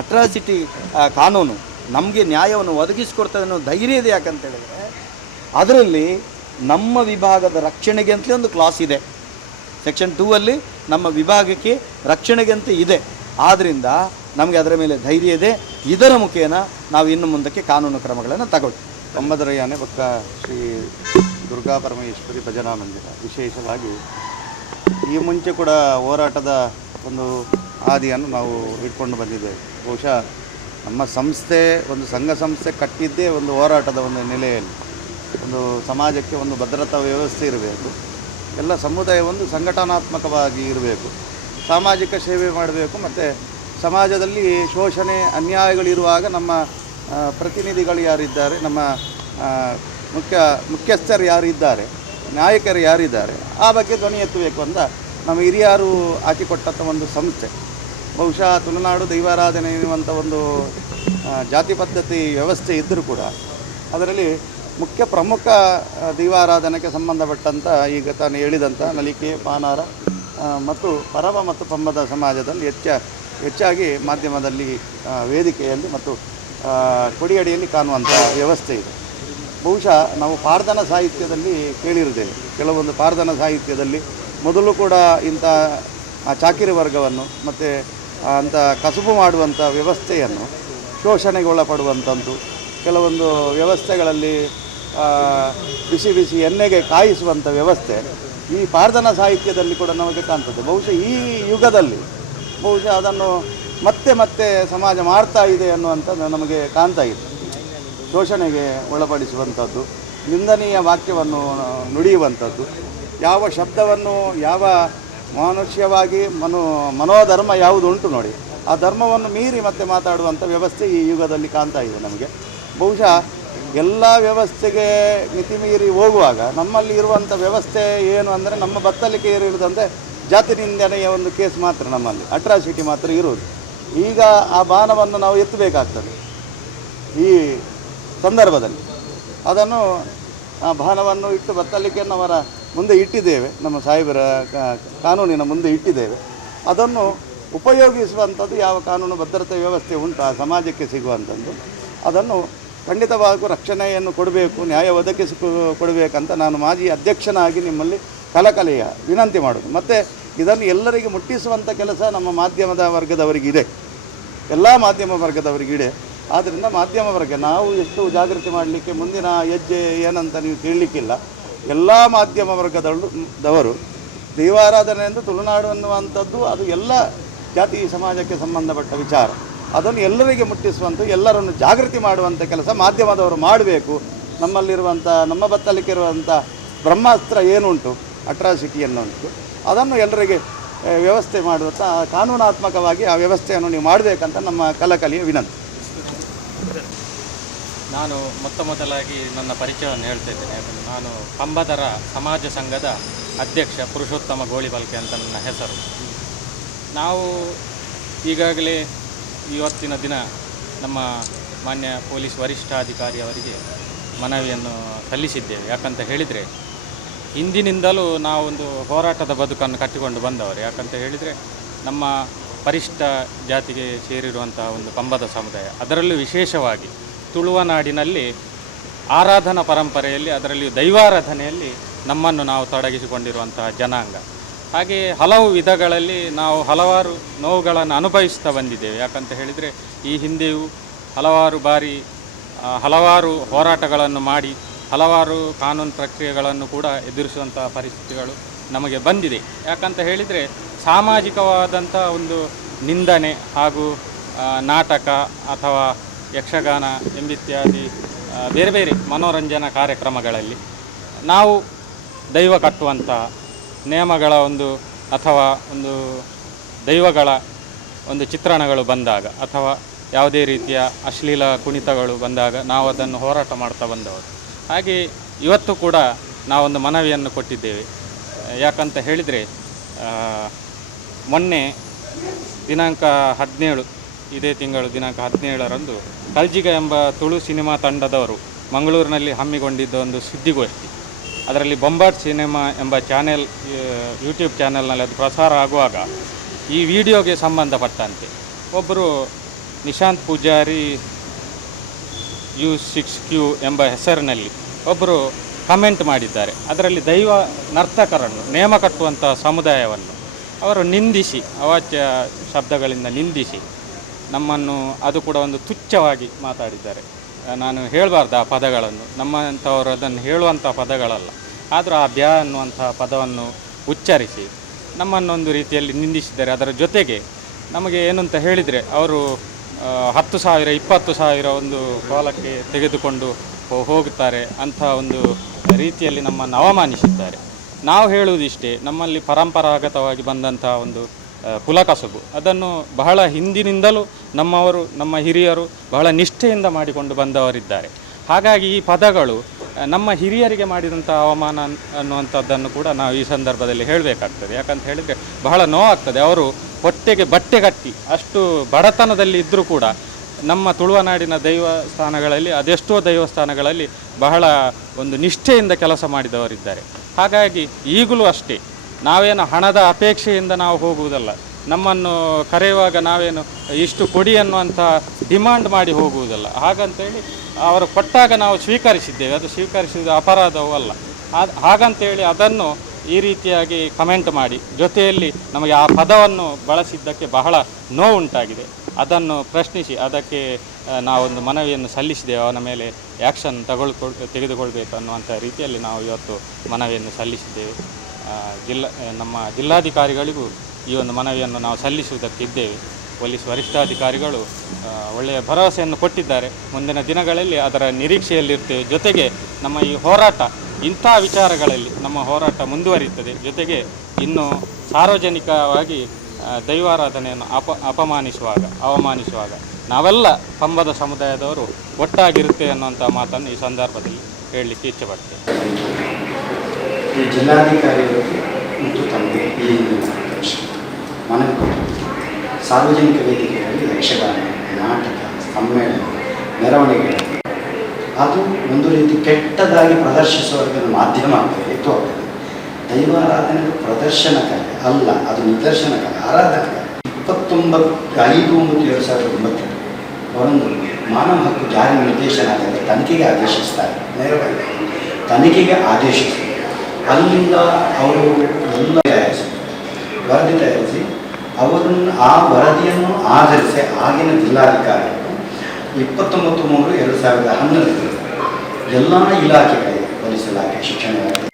ಅಟ್ರಾಸಿಟಿ ಕಾನೂನು ನಮಗೆ ನ್ಯಾಯವನ್ನು ಒದಗಿಸಿಕೊಡ್ತದೆ ಅನ್ನೋ ಧೈರ್ಯ ಇದೆ ಯಾಕಂತ ಹೇಳಿದರೆ, ಅದರಲ್ಲಿ ನಮ್ಮ ವಿಭಾಗದ ರಕ್ಷಣೆಗೆ ಅಂತಲೇ ಒಂದು ಕ್ಲಾಸ್ ಇದೆ. ಸೆಕ್ಷನ್ ಟೂ ಅಲ್ಲಿ ನಮ್ಮ ವಿಭಾಗಕ್ಕೆ ರಕ್ಷಣೆಗೆ ಅಂತ ಇದೆ. ಆದ್ದರಿಂದ ನಮಗೆ ಅದರ ಮೇಲೆ ಧೈರ್ಯ ಇದೆ. ಇದರ ಮುಖೇನ ನಾವು ಇನ್ನು ಮುಂದಕ್ಕೆ ಕಾನೂನು ಕ್ರಮಗಳನ್ನು ತಗೊಳ್ತೀವಿ. ಒಂಬದರಯ್ಯನೇ ಪಕ್ಕ ಶ್ರೀ ದುರ್ಗಾ ಪರಮೇಶ್ವರಿ ಭಜನಾ ಮಂದಿರ ವಿಶೇಷವಾಗಿ ಈ ಮುಂಚೆ ಕೂಡ ಹೋರಾಟದ ಒಂದು ಹಾದಿಯನ್ನು ನಾವು ಇಟ್ಕೊಂಡು ಬಂದಿದ್ದೇವೆ. ಬಹುಶಃ ನಮ್ಮ ಸಂಸ್ಥೆ, ಒಂದು ಸಂಘ ಸಂಸ್ಥೆ ಕಟ್ಟಿದ್ದೇ ಒಂದು ಹೋರಾಟದ ಒಂದು ನೆಲೆಯಲ್ಲಿ, ಒಂದು ಸಮಾಜಕ್ಕೆ ಒಂದು ಭದ್ರತಾ ವ್ಯವಸ್ಥೆ ಇರಬೇಕು. ಎಲ್ಲ ಸಮುದಾಯ ಒಂದು ಸಂಘಟನಾತ್ಮಕವಾಗಿ ಇರಬೇಕು. ಸಾಮಾಜಿಕ ಸೇವೆ ಮಾಡಬೇಕು, ಮತ್ತು ಸಮಾಜದಲ್ಲಿ ಶೋಷಣೆ, ಅನ್ಯಾಯಗಳಿರುವಾಗ ನಮ್ಮ ಪ್ರತಿನಿಧಿಗಳು ಯಾರಿದ್ದಾರೆ, ನಮ್ಮ ಮುಖ್ಯ ಮುಖ್ಯಸ್ಥರು ಯಾರಿದ್ದಾರೆ, ನಾಯಕರು ಯಾರಿದ್ದಾರೆ, ಆ ಬಗ್ಗೆ ಧ್ವನಿ ಎತ್ತಬೇಕು ಅಂತ ನಮ್ಮ ಹಿರಿಯರು ಹಾಕಿಕೊಟ್ಟಂಥ ಒಂದು ಸಂಸ್ಥೆ. ಬಹುಶಃ ತುಳುನಾಡು ದೈವಾರಾಧನೆ ಎನ್ನುವಂಥ ಒಂದು ಜಾತಿ ಪದ್ಧತಿ ವ್ಯವಸ್ಥೆ ಇದ್ದರೂ ಕೂಡ ಅದರಲ್ಲಿ ಮುಖ್ಯ ಪ್ರಮುಖ ದೈವಾರಾಧನೆಗೆ ಸಂಬಂಧಪಟ್ಟಂಥ ಈಗ ತಾನು ಹೇಳಿದಂಥ ನಲಿಕೆ, ಪಾನಾರ ಮತ್ತು ಪರವ ಮತ್ತು ಪಂಬದ ಸಮಾಜದಲ್ಲಿ ಹೆಚ್ಚ, ಹೆಚ್ಚಾಗಿ ಮಾಧ್ಯಮದಲ್ಲಿ ವೇದಿಕೆಯಲ್ಲಿ ಮತ್ತು ಕೊಡಿಯಡಿಯಲ್ಲಿ ಕಾಣುವಂಥ ವ್ಯವಸ್ಥೆ ಇದೆ. ಬಹುಶಃ ನಾವು ಪಾರ್ಧನ ಸಾಹಿತ್ಯದಲ್ಲಿ ಕೇಳಿರುತ್ತೇವೆ. ಕೆಲವೊಂದು ಪಾರ್ಧನ ಸಾಹಿತ್ಯದಲ್ಲಿ ಮೊದಲು ಕೂಡ ಇಂಥ ಚಾಕಿರಿ ವರ್ಗವನ್ನು ಮತ್ತು ಅಂಥ ಕಸುಬು ಮಾಡುವಂಥ ವ್ಯವಸ್ಥೆಯನ್ನು ಶೋಷಣೆಗೆ ಒಳಪಡುವಂಥದ್ದು ಕೆಲವೊಂದು ವ್ಯವಸ್ಥೆಗಳಲ್ಲಿ ಬಿಸಿ ಬಿಸಿ ಎಣ್ಣೆಗೆ ಕಾಯಿಸುವಂಥ ವ್ಯವಸ್ಥೆ ಈ ಪಾರ್ಧನ ಸಾಹಿತ್ಯದಲ್ಲಿ ಕೂಡ ನಮಗೆ ಕಾಣ್ತದೆ. ಬಹುಶಃ ಈ ಯುಗದಲ್ಲಿ ಬಹುಶಃ ಅದನ್ನು ಮತ್ತೆ ಮತ್ತೆ ಸಮಾಜ ಮಾಡ್ತಾ ಇದೆ ಅನ್ನುವಂಥದ್ದು ನಮಗೆ ಕಾಣ್ತಾ ಇದೆ. ಶೋಷಣೆಗೆ ಒಳಪಡಿಸುವಂಥದ್ದು, ನಿಂದನೀಯ ವಾಕ್ಯವನ್ನು ನುಡಿಯುವಂಥದ್ದು, ಯಾವ ಶಬ್ದವನ್ನು, ಯಾವ ಮನುಷ್ಯವಾಗಿ ಮನೋ, ಮನೋಧರ್ಮ ಯಾವುದು ಉಂಟು ನೋಡಿ, ಆ ಧರ್ಮವನ್ನು ಮೀರಿ ಮತ್ತೆ ಮಾತಾಡುವಂಥ ವ್ಯವಸ್ಥೆ ಈ ಯುಗದಲ್ಲಿ ಕಾಣ್ತಾ ಇದೆ ನಮಗೆ. ಬಹುಶಃ ಎಲ್ಲ ವ್ಯವಸ್ಥೆಗೆ ಮಿತಿ ಮೀರಿ ಹೋಗುವಾಗ ನಮ್ಮಲ್ಲಿ ಇರುವಂಥ ವ್ಯವಸ್ಥೆ ಏನು ಅಂದರೆ ನಮ್ಮ ಬತ್ತಲಿಕೆ ಇರುವುದಂತೆ ಜಾತಿ ನಿಂದನೆಯ ಒಂದು ಕೇಸ್ ಮಾತ್ರ ನಮ್ಮಲ್ಲಿ, ಅಟ್ರಾಸಿಟಿ ಮಾತ್ರ ಇರುವುದು. ಈಗ ಆ ಬಾಣವನ್ನು ನಾವು ಎತ್ತಬೇಕಾಗ್ತದೆ. ಈ ಸಂದರ್ಭದಲ್ಲಿ. ಅದನ್ನು ಆ ಬಾಣವನ್ನು ಇಟ್ಟು ಬತ್ತಲಿಕೆಯನ್ನು ಅವರ ಮುಂದೆ ಇಟ್ಟಿದ್ದೇವೆ. ನಮ್ಮ ಸಾಹೇಬರ ಕಾನೂನಿನ ಮುಂದೆ ಇಟ್ಟಿದ್ದೇವೆ. ಅದನ್ನು ಉಪಯೋಗಿಸುವಂಥದ್ದು ಯಾವ ಕಾನೂನು ಭದ್ರತೆ ವ್ಯವಸ್ಥೆ ಉಂಟು ಸಮಾಜಕ್ಕೆ ಸಿಗುವಂಥದ್ದು. ಅದನ್ನು ಖಂಡಿತವಾಗೂ ರಕ್ಷಣೆಯನ್ನು ಕೊಡಬೇಕು, ನ್ಯಾಯ ಒದಗಿಸಿ ಕೊಡಬೇಕಂತ ನಾನು ಮಾಜಿ ಅಧ್ಯಕ್ಷನಾಗಿ ನಿಮ್ಮಲ್ಲಿ ಕಲಕಲೆಯ ವಿನಂತಿ ಮಾಡೋದು. ಮತ್ತು ಇದನ್ನು ಎಲ್ಲರಿಗೆ ಮುಟ್ಟಿಸುವಂಥ ಕೆಲಸ ನಮ್ಮ ಮಾಧ್ಯಮದ ವರ್ಗದವರಿಗಿದೆ. ಎಲ್ಲ ಮಾಧ್ಯಮ ವರ್ಗದವರಿಗಿದೆ. ಆದ್ದರಿಂದ ಮಾಧ್ಯಮ ವರ್ಗ ನಾವು ಎಷ್ಟು ಜಾಗೃತಿ ಮಾಡಲಿಕ್ಕೆ ಮುಂದಿನ ಹೆಜ್ಜೆ ಏನಂತ ನೀವು ಕೇಳಲಿಕ್ಕಿಲ್ಲ ಎಲ್ಲ ಮಾಧ್ಯಮ ವರ್ಗದವರು ದವರು ದೈವಾರಾಧನೆ ಎಂದು ತುಳುನಾಡು ಅನ್ನುವಂಥದ್ದು ಅದು ಎಲ್ಲ ಜಾತಿ ಸಮಾಜಕ್ಕೆ ಸಂಬಂಧಪಟ್ಟ ವಿಚಾರ. ಅದನ್ನು ಎಲ್ಲರಿಗೆ ಮುಟ್ಟಿಸುವಂಥ ಎಲ್ಲರನ್ನು ಜಾಗೃತಿ ಮಾಡುವಂಥ ಕೆಲಸ ಮಾಧ್ಯಮದವರು ಮಾಡಬೇಕು. ನಮ್ಮಲ್ಲಿರುವಂಥ, ನಮ್ಮ ಬತ್ತಲಿಕ್ಕಿರುವಂಥ ಬ್ರಹ್ಮಾಸ್ತ್ರ ಏನುಂಟು? ಅಟ್ರಾಸಿಟಿ ಅನ್ನುವಂಥದ್ದು ಅದನ್ನು ಎಲ್ಲರಿಗೆ, ವ್ಯವಸ್ಥೆ ಮಾಡುವಂಥ, ಕಾನೂನಾತ್ಮಕವಾಗಿ ಆ ವ್ಯವಸ್ಥೆಯನ್ನು ನೀವು ಮಾಡಬೇಕಂತ ನಮ್ಮ ಕಲಕಲಿಯ ವಿನಂತಿ. ನಾನು ಮೊತ್ತ ಮೊದಲಾಗಿ ನನ್ನ ಪರಿಚಯವನ್ನು ಹೇಳ್ತಾ ಇದ್ದೇನೆ ಯಾಕಂದ್ರೆ ನಾನು ಕಂಬದರ ಸಮಾಜ ಸಂಘದ ಅಧ್ಯಕ್ಷ ಪುರುಷೋತ್ತಮ ಗೋಳಿಬಲ್ಕೆ ಅಂತ ನನ್ನ ಹೆಸರು. ನಾವು ಈಗಾಗಲೇ ಇವತ್ತಿನ ದಿನ ನಮ್ಮ ಮಾನ್ಯ ಪೊಲೀಸ್ ವರಿಷ್ಠಾಧಿಕಾರಿ ಅವರಿಗೆ ಮನವಿಯನ್ನು ಸಲ್ಲಿಸಿದ್ದೇವೆ. ಯಾಕಂತ ಹೇಳಿದರೆ, ಹಿಂದಿನಿಂದಲೂ ನಾವೊಂದು ಹೋರಾಟದ ಬದುಕನ್ನು ಕಟ್ಟಿಕೊಂಡು ಬಂದವರು. ಯಾಕಂತ ಹೇಳಿದರೆ, ನಮ್ಮ ಪರಿಷ್ಠ ಜಾತಿಗೆ ಸೇರಿರುವಂತಹ ಒಂದು ಕಂಬದ ಸಮುದಾಯ. ಅದರಲ್ಲೂ ವಿಶೇಷವಾಗಿ ತುಳುವ ನಾಡಿನಲ್ಲಿ ಆರಾಧನಾ ಪರಂಪರೆಯಲ್ಲಿ ಅದರಲ್ಲಿ ದೈವಾರಾಧನೆಯಲ್ಲಿ ನಮ್ಮನ್ನು ನಾವು ತೊಡಗಿಸಿಕೊಂಡಿರುವಂತಹ ಜನಾಂಗ. ಹಾಗೆ ಹಲವು ವಿಧಗಳಲ್ಲಿ ನಾವು ಹಲವಾರು ನೋವುಗಳನ್ನು ಅನುಭವಿಸ್ತಾ ಬಂದಿದ್ದೇವೆ. ಯಾಕಂತ ಹೇಳಿದರೆ ಈ ಹಿಂದೆಯೂ ಹಲವಾರು ಬಾರಿ ಹಲವಾರು ಹೋರಾಟಗಳನ್ನು ಮಾಡಿ, ಹಲವಾರು ಕಾನೂನು ಪ್ರಕ್ರಿಯೆಗಳನ್ನು ಕೂಡ ಎದುರಿಸುವಂಥ ಪರಿಸ್ಥಿತಿಗಳು ನಮಗೆ ಬಂದಿದೆ. ಯಾಕಂತ ಹೇಳಿದರೆ ಸಾಮಾಜಿಕವಾದಂಥ ಒಂದು ನಿಂದನೆ ಹಾಗೂ ನಾಟಕ ಅಥವಾ ಯಕ್ಷಗಾನ, ಎಂಬಿತ್ಯಾದಿ ಬೇರೆ ಬೇರೆ ಮನೋರಂಜನಾ ಕಾರ್ಯಕ್ರಮಗಳಲ್ಲಿ ನಾವು ದೈವ ಕಟ್ಟುವಂಥ ನಿಯಮಗಳ ಒಂದು ಅಥವಾ ಒಂದು ದೈವಗಳ ಒಂದು ಚಿತ್ರಣಗಳು ಬಂದಾಗ ಅಥವಾ ಯಾವುದೇ ರೀತಿಯ ಅಶ್ಲೀಲ ಕುಣಿತಗಳು ಬಂದಾಗ ನಾವು ಅದನ್ನು ಹೋರಾಟ ಮಾಡ್ತಾ ಬಂದವರು. ಹಾಗೆ ಇವತ್ತು ಕೂಡ ನಾವೊಂದು ಮನವಿಯನ್ನು ಕೊಟ್ಟಿದ್ದೇವೆ. ಯಾಕಂತ ಹೇಳಿದರೆ ಮೊನ್ನೆ ದಿನಾಂಕ ಹದಿನೇಳು ಇದೇ ತಿಂಗಳು ದಿನಾಂಕ ಹದಿನೇಳರಂದು ಕಲ್ಜಿಗ ಎಂಬ ತುಳು ಸಿನಿಮಾ ತಂಡದವರು ಮಂಗಳೂರಿನಲ್ಲಿ ಹಮ್ಮಿಕೊಂಡಿದ್ದ ಒಂದು ಸುದ್ದಿಗೋಷ್ಠಿ. ಅದರಲ್ಲಿ ಬೊಂಬಾಟ್ ಸಿನಿಮಾ ಎಂಬ ಚಾನೆಲ್ ಯೂಟ್ಯೂಬ್ ಚಾನೆಲ್ನಲ್ಲಿ ಅದು ಪ್ರಸಾರ ಆಗುವಾಗ ಈ ವಿಡಿಯೋಗೆ ಸಂಬಂಧಪಟ್ಟಂತೆ ಒಬ್ಬರು Nishant Pujari U six Q ಎಂಬ ಹೆಸರಿನಲ್ಲಿ ಒಬ್ಬರು ಕಮೆಂಟ್ ಮಾಡಿದ್ದಾರೆ. ಅದರಲ್ಲಿ ದೈವ ನರ್ತಕರನ್ನು ನೇಮ ಕಟ್ಟುವಂಥ ಸಮುದಾಯವನ್ನು ಅವರು ನಿಂದಿಸಿ, ಅವಾಚ್ಯ ಶಬ್ದಗಳಿಂದ ನಿಂದಿಸಿ ನಮ್ಮನ್ನು ಅದು ಕೂಡ ಒಂದು ತುಚ್ಛವಾಗಿ ಮಾತಾಡಿದ್ದಾರೆ. ನಾನು ಹೇಳಬಾರ್ದು ಆ ಪದಗಳನ್ನು. ನಮ್ಮಂಥವರು ಅದನ್ನು ಹೇಳುವಂಥ ಪದಗಳಲ್ಲ. ಆದರೂ ಆ ಬ್ಯಾ ಅನ್ನುವಂಥ ಪದವನ್ನು ಉಚ್ಚರಿಸಿ ನಮ್ಮನ್ನೊಂದು ರೀತಿಯಲ್ಲಿ ನಿಂದಿಸಿದ್ದಾರೆ ಅದರ ಜೊತೆಗೆ ನಮಗೆ ಏನಂತ ಹೇಳಿದರೆ ಅವರು ಹತ್ತು ಸಾವಿರ, ಇಪ್ಪತ್ತು ಸಾವಿರ ಒಂದು ಕಾಲಕ್ಕೆ ತೆಗೆದುಕೊಂಡು ಹೋಗುತ್ತಾರೆ ಅಂಥ ಒಂದು ರೀತಿಯಲ್ಲಿ ನಮ್ಮನ್ನು ಅವಮಾನಿಸಿದ್ದಾರೆ. ನಾವು ಹೇಳುವುದಿಷ್ಟೇ, ನಮ್ಮಲ್ಲಿ ಪರಂಪರಾಗತವಾಗಿ ಬಂದಂತಹ ಒಂದು ಆ, ಕುಲಕಸುಬು ಅದನ್ನು ಬಹಳ ಹಿಂದಿನಿಂದಲೂ ನಮ್ಮವರು ನಮ್ಮ ಹಿರಿಯರು ಬಹಳ ನಿಷ್ಠೆಯಿಂದ ಮಾಡಿಕೊಂಡು ಬಂದವರಿದ್ದಾರೆ. ಹಾಗಾಗಿ ಈ ಪದಗಳು ನಮ್ಮ ಹಿರಿಯರಿಗೆ ಮಾಡಿದಂಥ ಅವಮಾನ ಅನ್- ಅನ್ನುವಂಥದ್ದನ್ನು ಕೂಡ ನಾವು ಈ ಸಂದರ್ಭದಲ್ಲಿ ಹೇಳಬೇಕಾಗ್ತದೆ. ಯಾಕಂತ ಹೇಳಿದರೆ ಬಹಳ ನೋವಾಗ್ತದೆ. ಅವರು ಹೊಟ್ಟೆಗೆ ಬಟ್ಟೆ ಕಟ್ಟಿ ಅಷ್ಟು ಬಡತನದಲ್ಲಿ ಇದ್ದರೂ ಕೂಡ ನಮ್ಮ ತುಳುವನಾಡಿನ ದೈವಸ್ಥಾನಗಳಲ್ಲಿ ಅದೆಷ್ಟೋ ದೈವಸ್ಥಾನಗಳಲ್ಲಿ ಬಹಳ ಒಂದು ನಿಷ್ಠೆಯಿಂದ ಕೆಲಸ ಮಾಡಿದವರಿದ್ದಾರೆ. ಹಾಗಾಗಿ ಈಗಲೂ ಅಷ್ಟೇ ನಾವೇನು ಹಣದ ಅಪೇಕ್ಷೆಯಿಂದ ನಾವು ಹೋಗುವುದಲ್ಲ. ನಮ್ಮನ್ನು ಕರೆಯುವಾಗ ನಾವೇನು ಇಷ್ಟು ಕೊಡಿ ಅನ್ನುವಂಥ ಡಿಮಾಂಡ್ ಮಾಡಿ ಹೋಗುವುದಲ್ಲ. ಹಾಗಂತೇಳಿ ಅವರು ಕೊಟ್ಟಾಗ ನಾವು ಸ್ವೀಕರಿಸಿದ್ದೇವೆ. ಅದು ಸ್ವೀಕರಿಸಿದ ಅಪರಾಧವೂ ಅಲ್ಲ. ಅದು ಹಾಗಂತೇಳಿ ಅದನ್ನು ಈ ರೀತಿಯಾಗಿ ಕಮೆಂಟ್ ಮಾಡಿ. ಜೊತೆಯಲ್ಲಿ ನಮಗೆ ಆ ಪದವನ್ನು ಬಳಸಿದ್ದಕ್ಕೆ ಬಹಳ ನೋವುಂಟಾಗಿದೆ. ಅದನ್ನು ಪ್ರಶ್ನಿಸಿ, ಅದಕ್ಕೆ ನಾವೊಂದು ಮನವಿಯನ್ನು ಸಲ್ಲಿಸಿದ್ದೇವೆ. ಅವನ ಮೇಲೆ ಆ್ಯಕ್ಷನ್ ತಗೊಳ್ಕೊಳ್ ತೆಗೆದುಕೊಳ್ಬೇಕು ಅನ್ನುವಂಥ ರೀತಿಯಲ್ಲಿ ನಾವು ಇವತ್ತು ಮನವಿಯನ್ನು ಸಲ್ಲಿಸಿದ್ದೇವೆ. ಜಿಲ್ಲಾ ನಮ್ಮ ಜಿಲ್ಲಾಧಿಕಾರಿಗಳಿಗೂ ಈ ಒಂದು ಮನವಿಯನ್ನು ನಾವು ಸಲ್ಲಿಸುವುದಕ್ಕಿದ್ದೇವೆ. ಪೊಲೀಸ್ ವರಿಷ್ಠಾಧಿಕಾರಿಗಳು ಒಳ್ಳೆಯ ಭರವಸೆಯನ್ನು ಕೊಟ್ಟಿದ್ದಾರೆ. ಮುಂದಿನ ದಿನಗಳಲ್ಲಿ ಅದರ ನಿರೀಕ್ಷೆಯಲ್ಲಿರ್ತೇವೆ. ಜೊತೆಗೆ ನಮ್ಮ ಈ ಹೋರಾಟ, ಇಂಥ ವಿಚಾರಗಳಲ್ಲಿ ನಮ್ಮ ಹೋರಾಟ ಮುಂದುವರಿಯುತ್ತದೆ. ಜೊತೆಗೆ ಇನ್ನು ಸಾರ್ವಜನಿಕವಾಗಿ ದೈವಾರಾಧನೆಯನ್ನು ಅಪ, ಅಪಮಾನಿಸುವಾಗ, ಅವಮಾನಿಸುವಾಗ ನಾವೆಲ್ಲ ಕಂಬದ ಸಮುದಾಯದವರು ಒಟ್ಟಾಗಿರುತ್ತೆ ಅನ್ನುವಂಥ ಮಾತನ್ನು ಈ ಸಂದರ್ಭದಲ್ಲಿ ಹೇಳಲಿಕ್ಕೆ ಇಚ್ಛೆಪಡ್ತೇನೆ ಈ ಜಿಲ್ಲಾಧಿಕಾರಿಗಳಿಗೆ ಮತ್ತು ತಮಗೆ ಈ ಮನವಿ ಸಾರ್ವಜನಿಕ ವೇದಿಕೆಗಳಲ್ಲಿ ಯಕ್ಷಗಾನ, ನಾಟಕ, ಸಮ್ಮೇಳನ, ಮೆರವಣಿಗೆಗಳು. ಅದು ಒಂದು ರೀತಿ ಕೆಟ್ಟದಾಗಿ ಪ್ರದರ್ಶಿಸುವವರಿಗೆ ಒಂದು ಮಾಧ್ಯಮ ಆಗ್ತದೆ ಆಗ್ತದೆ. ದೈವಾರಾಧನೆ ಪ್ರದರ್ಶನ ಕಲೆ ಅಲ್ಲ, ಅದು ನಿದರ್ಶನ ಕಲೆ ಇಪ್ಪತ್ತೊಂಬತ್ತು ಐದು ಒಂಬತ್ತು ಎರಡು ಸಾವಿರದ ಒಂಬತ್ತರಲ್ಲಿ ಅವರೊಂದು ಮಾನವ ಹಕ್ಕು ಜಾರಿ ನಿರ್ದೇಶನಾಲಯದ ತನಿಖೆಗೆ ಆದೇಶಿಸ್ತಾರೆ, ನೇರವಾಗಿ ತನಿಖೆಗೆ ಆದೇಶಿಸ್ತಾರೆ. ಅಲ್ಲಿಂದ ಅವರು ಎಲ್ಲ ವರದಿ ತಯಾರಿಸಿ ಅವರನ್ನು ಆ ವರದಿಯನ್ನು ಆಧರಿಸಿ ಆಗಿನ ಜಿಲ್ಲಾಧಿಕಾರಿಗಳು ಇಪ್ಪತ್ತೊಂಬತ್ತು ಮೂರು ಎರಡು ಸಾವಿರದ ಹನ್ನೊಂದರಲ್ಲಿ ಎಲ್ಲ ಇಲಾಖೆಗಳಿಗೆ, ಪೊಲೀಸ್ ಇಲಾಖೆ, ಶಿಕ್ಷಣ ಇಲಾಖೆ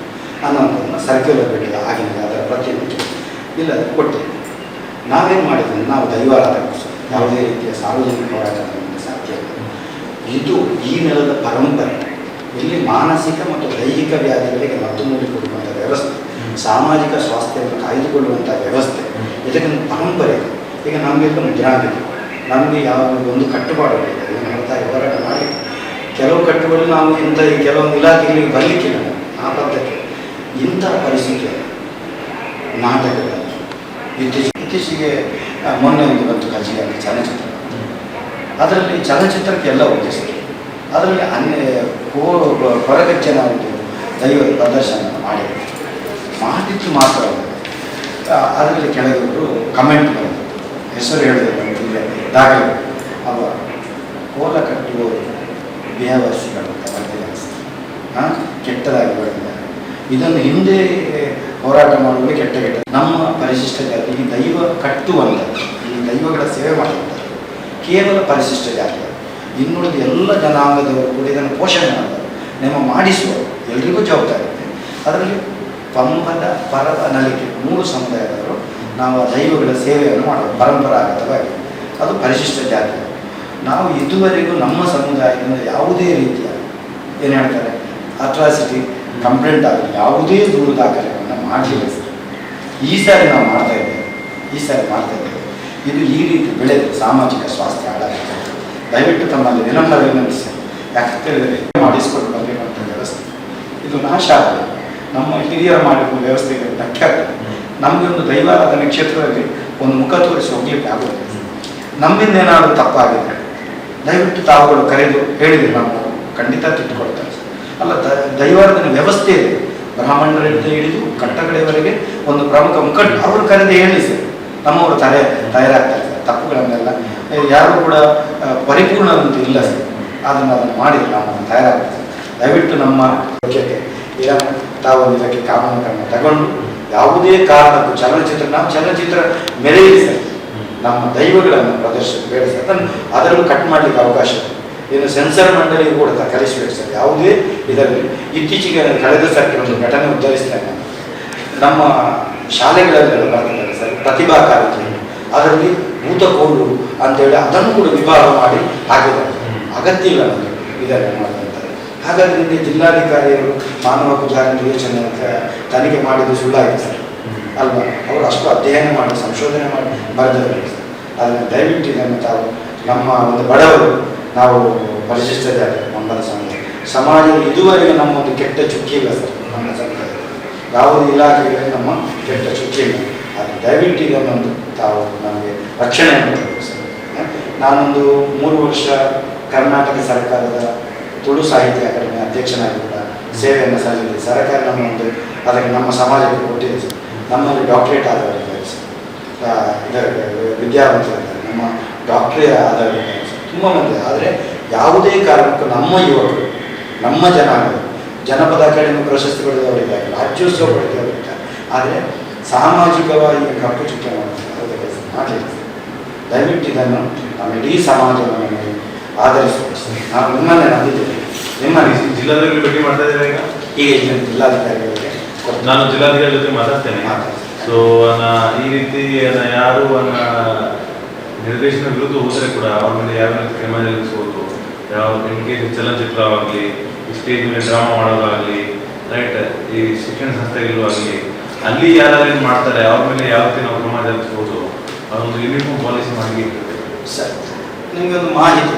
ಅನ್ನೋದನ್ನು ಸರ್ಕ್ಯುಲರ್ ಬಿಟ್ಟಿಲ್ಲ ಆಗಿನ ಅದರ ಪ್ರತಿನಿಧಿ ಇಲ್ಲ ಕೊಟ್ಟಿಲ್ಲ ನಾವೇನು ಮಾಡಿದ್ವಿ? ನಾವು ದೈವಾರಾಧಕರು ಯಾವುದೇ ರೀತಿಯ ಸಾರ್ವಜನಿಕ ಹೋರಾಟ ಸಾಧ್ಯ ಇದು ಈ ನೆಲದ ಪರಂಪರೆ. ಇಲ್ಲಿ ಮಾನಸಿಕ ಮತ್ತು ದೈಹಿಕ ವ್ಯಾಧಿಗಳಿಗೆ ಮದ್ದು ಮೂಡಿ ಕೊಡುವಂಥ ವ್ಯವಸ್ಥೆ, ಸಾಮಾಜಿಕ ಸ್ವಾಸ್ಥ್ಯವನ್ನು ಕಾಯ್ದುಕೊಳ್ಳುವಂಥ ವ್ಯವಸ್ಥೆ ಇದಕ್ಕೊಂದು ಪರಂಪರೆ. ಈಗ ನಮಗೆಲ್ಲ ಮುದ್ರಾಂಗ ನಮಗೆ ಯಾವ ಒಂದು ಕಟ್ಟುಪಾಡು ಇದೆ. ಅದನ್ನು ಹೊರತಾಗಿ ಹೋರಾಟ ಮಾಡಿ. ಕೆಲವು ಕಟ್ಟುಗಳು ನಾವು ಇಂಥ ಕೆಲವೊಂದು ಇಲಾಖೆಗಳಿಗೆ ಬರಲಿಕ್ಕಿಲ್ಲ. ಆ ಪದ್ಧತಿ. ಇಂಥ ಪರಿಸ್ಥಿತಿ ನಾಟಕಗಳು ಇತ್ತೀಚೆಗೆ ಇತ್ತೀಚೆಗೆ ಮೊನ್ನೆ ಒಂದು ಬಂತು ಕಜಿಗೆ ಚಲನಚಿತ್ರ. ಅದರಲ್ಲಿ ಚಲನಚಿತ್ರಕ್ಕೆಲ್ಲ ಎಲ್ಲ ಉದ್ದೇಶಿಸಿ ಅದರಲ್ಲಿ ಹೊರಗಚ್ಚೆ ನಾವು ಹೊರಗಚ್ಚನ ಒಂದು ದೈವ ಪ್ರದರ್ಶನ ಮಾಡಿ ಮಾಡಿದ್ದು ಮಾತ್ರ ಅದರಲ್ಲಿ ಕೆಲವರು ಕಮೆಂಟ್ ಬಂತು ಹೆಸರು ಹೇಳಿದ್ರು ಅಂದರೆ ದಾಖಲೆ. ಅವ ಕೋಲ ಕಟ್ಟುವವರು ದೇಹವಾಸಿಗಳು ಕೆಟ್ಟದಾಗಿ ಇದನ್ನು ಹಿಂದೆ ಹೋರಾಟ ಮಾಡುವುದು ಕೆಟ್ಟ ಕೆಟ್ಟ. ನಮ್ಮ ಪರಿಶಿಷ್ಟ ಜಾತಿ ದೈವ ಕಟ್ಟುವಂತ ಈ ದೈವಗಳ ಸೇವೆ ಮಾಡುವಂಥದ್ದು ಕೇವಲ ಪರಿಶಿಷ್ಟ ಜಾತಿ ಇನ್ನುಳಿದ ಎಲ್ಲ ಜನಾಂಗದವರು ಕೂಡ ಇದನ್ನು ಪೋಷಣೆ ಮಾಡೋದು ನಿಮ್ಮ ಮಾಡಿಸುವರು ಎಲ್ರಿಗೂ ಜವಾಬ್ದಾರಿ ಇದೆ. ಅದರಲ್ಲಿ ಪಂಬದ ಪರದ ನಲಿಕೆ, ಮೂರು ಸಮುದಾಯದವರು ನಾವು ದೈವಗಳ ಸೇವೆಯನ್ನು ಮಾಡೋದು ಪರಂಪರಾಗತವಾಗಿ. ಅದು ಪರಿಶಿಷ್ಟ ಜಾತಿ. ನಾವು ಇದುವರೆಗೂ ನಮ್ಮ ಸಮುದಾಯದಿಂದ ಯಾವುದೇ ರೀತಿಯ ಏನು ಹೇಳ್ತಾರೆ ಅಟ್ರಾಸಿಟಿ ಕಂಪ್ಲೇಂಟ್ ಆಗಲಿ, ಯಾವುದೇ ದೂರು ದಾಖಲೆಗಳನ್ನು ಮಾಡಲಿಲ್ಲ ಈ ಸಾರಿ ನಾವು ಮಾಡ್ತಾ ಇದ್ದೇವೆ, ಈ ಸಾರಿ ಮಾಡ್ತಾ ಇದ್ದೇವೆ. ಇದು ಈ ರೀತಿ ಬೆಳೆದು ಸಾಮಾಜಿಕ ಸ್ವಾಸ್ಥ್ಯ ಹಾಳಾಗಿದೆ ದಯವಿಟ್ಟು ತಮ್ಮಲ್ಲಿ ವಿನಮ್ರ ವಿನಂತಿಸಿ ಯಾಕಂತ ಹೇಳಿದರೆ ಮಾಡಿಸ್ಕೊಂಡು ಬಂದಿರುವಂಥ ವ್ಯವಸ್ಥೆ. ಇದು ನಾಶ ಆಗಲ್ಲ ನಮ್ಮ ಹಿರಿಯರು ಮಾಡಿರುವ ವ್ಯವಸ್ಥೆಗೆ ಧಕ್ಕೆ ಆಗ್ತದೆ ನಮಗೆ ಒಂದು ದೈವಾರಾಧನೆ ಕ್ಷೇತ್ರದಲ್ಲಿ ಒಂದು ಮುಖ ತೋರಿಸಿ ಹೋಗ್ಲಿಕ್ಕೆ ಆಗುತ್ತೆ ನಮ್ಮಿಂದ ಏನಾದರೂ ತಪ್ಪಾಗಿದೆ ದಯವಿಟ್ಟು ತಾವುಗಳು ಕರೆದು ಹೇಳಿದ್ರು ನಾವು ಖಂಡಿತ ತಿದ್ದುಕೊಳ್ತಾರೆ ಅಲ್ಲ, ದ- ದೈವಾರಾಧನೆ ವ್ಯವಸ್ಥೆ ಇದೆ. ಬ್ರಾಹ್ಮಣರಿಂದ ಹಿಡಿದು ಕಟ್ಟಗಡೆಯವರೆಗೆ ಒಂದು ಪ್ರಮುಖ ಮುಖಂಡ, ಅವರು ಕರೆದು ಹೇಳಿ ಸರ್ ನಮ್ಮವರು ತಲೆ ತಯಾರಾಗ್ತಾರೆ ತಪ್ಪುಗಳನ್ನೆಲ್ಲ ಯಾರು ಕೂಡ ಪರಿಪೂರ್ಣ ಅಂತ ಇಲ್ಲ ಸರ್ ಅದನ್ನು ಅದನ್ನು ಮಾಡಿ ನಾವು ತಯಾರಾಗ್ತದೆ ದಯವಿಟ್ಟು ನಮ್ಮ ಯೋಗ್ಯತೆ ಇದನ್ನು ತಾವು ಒಂದು ಇದಕ್ಕೆ ಕಾನೂನುಗಳನ್ನು ತಗೊಂಡು ಯಾವುದೇ ಕಾರಣಕ್ಕೂ ಚಲನಚಿತ್ರ, ನಾವು ಚಲನಚಿತ್ರ ಮೆರೆಯಿರಿ ಸರ್. ನಮ್ಮ ದೈವಗಳನ್ನು ಪ್ರದರ್ಶನ ಸರ್. ಅದರಲ್ಲೂ ಕಟ್ ಮಾಡಲಿಕ್ಕೆ ಅವಕಾಶ ಇನ್ನು ಸೆನ್ಸರ್ ಮಂಡಳಿಗೂ ಕೂಡ ಕಲಿಸಬೇಕು ಸರ್. ಯಾವುದೇ ಇದರಲ್ಲಿ. ಇತ್ತೀಚೆಗೆ ಕಳೆದ ಸರ್ತಿ ಒಂದು ಘಟನೆ ಉದ್ಧರಿಸ್ತೇನೆ ನಮ್ಮ ಶಾಲೆಗಳಲ್ಲಿ ಬರ್ತಿದ್ದಾರೆ ಸರ್, ಪ್ರತಿಭಾ ಕಾರ್ಯಕ್ರಮ ಅದರಲ್ಲಿ ಭೂತಕೋಲು ಅಂತೇಳಿ ಅದನ್ನು ಕೂಡ ವಿಭಾಗ ಮಾಡಿ ಹಾಕಿದ್ದಾರೆ ಅಗತ್ಯ ಇಲ್ಲ ನಮಗೆ ವಿಧಾನ ಮಾಡಿದಂತಾರೆ ಹಾಗಾದ್ರೆ ನಿನ್ನೆ ಜಿಲ್ಲಾಧಿಕಾರಿಯವರು ಮಾನವ ಪೂಜಾರಿ ಅಂತ ತನಿಖೆ ಮಾಡಿದ್ದು ಸುಳ್ಳಾಗಿದೆ ಸರ್. ಅಲ್ವಾ? ಅವರು ಅಷ್ಟು ಅಧ್ಯಯನ ಮಾಡಿ ಸಂಶೋಧನೆ ಮಾಡಿ ಬರೆದವರು ಸರ್. ಅದನ್ನು ದಯವಿಟ್ಟು ಇದನ್ನು ತಾವು ನಮ್ಮ ಒಂದು ಬಡವರು ನಾವು ಪರಿಶಿಷ್ಟ ಜಾತಿ ಸಮಯ. ಸಮಾಜ ಸಮಾಜದಲ್ಲಿ ಇದುವರೆಗೆ ನಮ್ಮ ಒಂದು ಕೆಟ್ಟ ಚುಕ್ಕಿ ಇಲ್ಲ ಸರ್ ನಮ್ಮ ಯಾವುದೇ ಇಲಾಖೆಗಳಲ್ಲಿ ನಮ್ಮ ಕೆಟ್ಟ ಚುಕ್ಕಿ ಇಲ್ಲ. ಅದು ದಯವಿಟ್ಟು ಇದನ್ನೊಂದು ತಾವು ನಮಗೆ ರಕ್ಷಣೆಯನ್ನು ನಾನೊಂದು ಮೂರು ವರ್ಷ ಕರ್ನಾಟಕ ಸರ್ಕಾರದ ತುಳು ಸಾಹಿತ್ಯ ಅಕಾಡೆಮಿ ಅಧ್ಯಕ್ಷನಾಗಿ ಕೂಡ ಸೇವೆಯನ್ನು ಸಲ್ಲಿಸಿದೆ. ಸರ್ಕಾರ ನಮ್ಮೊಂದು ಅದಕ್ಕೆ ನಮ್ಮ ಸಮಾಜಕ್ಕೆ ಕೊಟ್ಟಿದೆ ಸರ್. ನಮ್ಮಲ್ಲಿ ಡಾಕ್ಟ್ರೇಟ್ ಆದವರಿದ್ದಾರೆ ಸರ್. ವಿದ್ಯಾವಂತರಿದ್ದಾರೆ. ನಮ್ಮ ಡಾಕ್ಟ್ರೇ ಆದವರಿದ್ದಾರೆ ಸರ್. ತುಂಬ ಮಂದಿ. ಆದರೆ ಯಾವುದೇ ಕಾರಣಕ್ಕೂ ನಮ್ಮ ಯುವಕರು, ನಮ್ಮ ಜನಾಂಗ ಜನಪದ ಅಕಾಡೆಮಿ ಪ್ರಶಸ್ತಿ ಪಡೆದವರಿದ್ದಾರೆ ರಾಜ್ಯೋತ್ಸವ ಪಡೆದವರಿದ್ದಾರೆ ಆದರೆ ಸಾಮಾಜಿಕವಾಗಿ ಕಪ್ಪು ಚುಕ್ಕೆ ಮಾಡುವಂಥ ಕೆಲಸ ಮಾಡಲಿಲ್ಲ ದಯವಿಟ್ಟು ಇದನ್ನು ನಮ್ಮ ಇಡೀ ಸಮಾಜವನ್ನು ಆಧರಿಸಬೇಕು ನಾನು ನಿಮ್ಮನ್ನೇ ನಂಬಿದ್ದೇವೆ. ನಿಮ್ಮ ಜಿಲ್ಲಾಧಿಕಾರಿ ಭೇಟಿ ಮಾಡ್ತಾ ಇದ್ದಾರೆ ಈಗ? ಈಗ ಜಿಲ್ಲಾಧಿಕಾರಿಗಳಿಗೆ ನಾನು ಜಿಲ್ಲಾಧಿಕಾರಿ ಜೊತೆ ಮಾತಾಡ್ತೇನೆ. ಸೊ ಈ ರೀತಿ ಯಾರು ಅನ್ನ ನಿರ್ದೇಶನ ವಿರುದ್ಧ ಹೋದರೆ ಕೂಡ ಅವ್ರ ಮೇಲೆ ಯಾವ ರೀತಿ ಕ್ರಮ ಜರುಗಿಸ್ಬೋದು. ಯಾವ ಇನ್ ಚಲನಚಿತ್ರವಾಗಲಿ ಸ್ಟೇಜ್ ಮೇಲೆ ಡ್ರಾಮಾ ಮಾಡೋದಾಗಲಿ ರೈಟ್ ಈ ಶಿಕ್ಷಣ ಸಂಸ್ಥೆಗಳು ಆಗಲಿ ಅಲ್ಲಿ ಯಾರು ಮಾಡ್ತಾರೆ, ಅವ್ರ ಮೇಲೆ ಯಾವ ರೀತಿ ನಾವು ಕ್ರಮ ಜರುಗಿಸ್ಬೋದು ಅದೊಂದು ಯೂನಿಫಾರ್ಮ್ ಪಾಲಿಸಿ ಮಾಡಿ ಸರ್, ನಿಮಗೆ ಒಂದು ಮಾಹಿತಿ.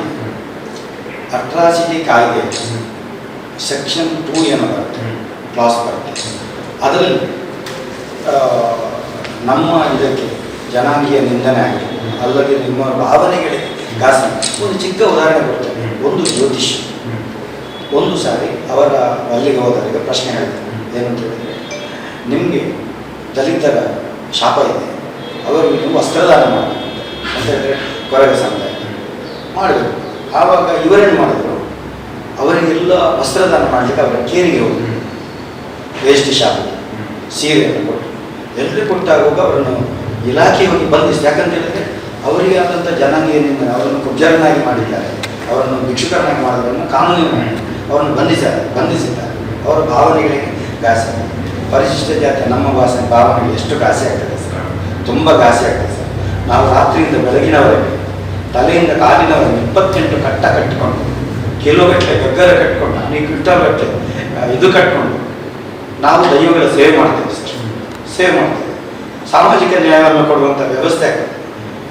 ಅಟ್ರಾಸಿಟಿ ಕಾಯ್ದೆ. ಸೆಕ್ಷನ್ ಟೂ ಏನೋ ಬರುತ್ತೆ. ಕ್ಲಾಸ್ ಬರುತ್ತೆ. ಅದರಲ್ಲಿ ನಮ್ಮ ಇದಕ್ಕೆ ಜನಾಂಗೀಯ ನಿಂದನೆ ಆಗಿದೆ. ಅಲ್ಲದೆ ನಿಮ್ಮ ಭಾವನೆಗಳಿಗೆ ಘಾಸಿ ಒಂದು ಚಿಕ್ಕ ಉದಾಹರಣೆ ಕೊಡ್ತೇನೆ. ಒಂದು ಜ್ಯೋತಿಷ್ ಒಂದು ಸಾರಿ ಅವರ ಅಲ್ಲಿಗೆ ಹೋದವರಿಗೆ ಪ್ರಶ್ನೆ ಹೇಳ್ತಾರೆ ಏನಂತ ಹೇಳಿದ್ರೆ ನಿಮಗೆ ದಲಿತರ ಶಾಪ ಇದೆ. ಅವರು ನೀವು ವಸ್ತ್ರದಾನ ಮಾಡಬೇಕು ಅಂತ ಹೇಳಿದ್ರೆ ಕೊರಗ ಸಮುದಾಯ ಮಾಡಬೇಕು ಆವಾಗ ಇವರೇನು ಮಾಡಿದ್ರು? ಅವರಿಗೆಲ್ಲ ವಸ್ತ್ರದಾನ ಮಾಡಲಿಕ್ಕೆ ಅವರ ಕೇರಿಗೆ ಹೋದರು. ವೇಷ್ಟಿ ಶಾಪ, ಸೀರೆಯನ್ನು ಕೊಟ್ಟು. ಕೊಟ್ಟಾಗ ಕೊಟ್ಟಾಗುವಾಗ ಅವರನ್ನು ಇಲಾಖೆ ಹೋಗಿ ಬಂಧಿಸಿ ಯಾಕಂತ ಹೇಳಿದ್ರೆ ಅವರಿಗೆ ಆದಂಥ ಜನಾಂಗೀಯನಿಂದ ಅವರನ್ನು ಕುಬ್ಜರನ್ನಾಗಿ ಮಾಡಿದ್ದಾರೆ. ಅವರನ್ನು ಭಿಕ್ಷುಕರನ್ನಾಗಿ ಮಾಡೋದನ್ನು ಕಾನೂನಿನ ಅವರನ್ನು ಬಂಧಿಸಿದ್ದಾರೆ. ಬಂಧಿಸಿದ್ದಾರೆ. ಅವರ ಭಾವನೆಗಳಿಗೆ ಆಗಿದೆ. ಪರಿಶಿಷ್ಟ ಜಾತಿ ನಮ್ಮ ಭಾಷೆ ಭಾವನೆ ಎಷ್ಟು ಘಾಸಿ ಆಗ್ತದೆ ಸರ್? ತುಂಬ ಘಾಸಿ ಆಗ್ತದೆ ಸರ್. ನಾವು ರಾತ್ರಿಯಿಂದ ಬೆಳಗಿನವರೆಗೆ, ತಲೆಯಿಂದ ಕಾಲಿನವರೆಗೆ ಇಪ್ಪತ್ತೆಂಟು ಕಟ್ಟ ಕಟ್ಟಿಕೊಂಡು, ಕಿಲೋಗಟ್ಟಲೆ ಗಗ್ಗರ ಕಟ್ಟಿಕೊಂಡು ಅನೇಕ ಗಟ್ಟಲೆ ಇದು ಕಟ್ಕೊಂಡು ನಾವು ದೈವಗಳ ಸೇವೆ ಮಾಡ್ತೇವೆ ಸರ್. ಸೇವೆ ಮಾಡ್ತೇವೆ. ಸಾಮಾಜಿಕ ನ್ಯಾಯವನ್ನು ಕೊಡುವಂಥ ವ್ಯವಸ್ಥೆ ಆಗ್ತದೆ.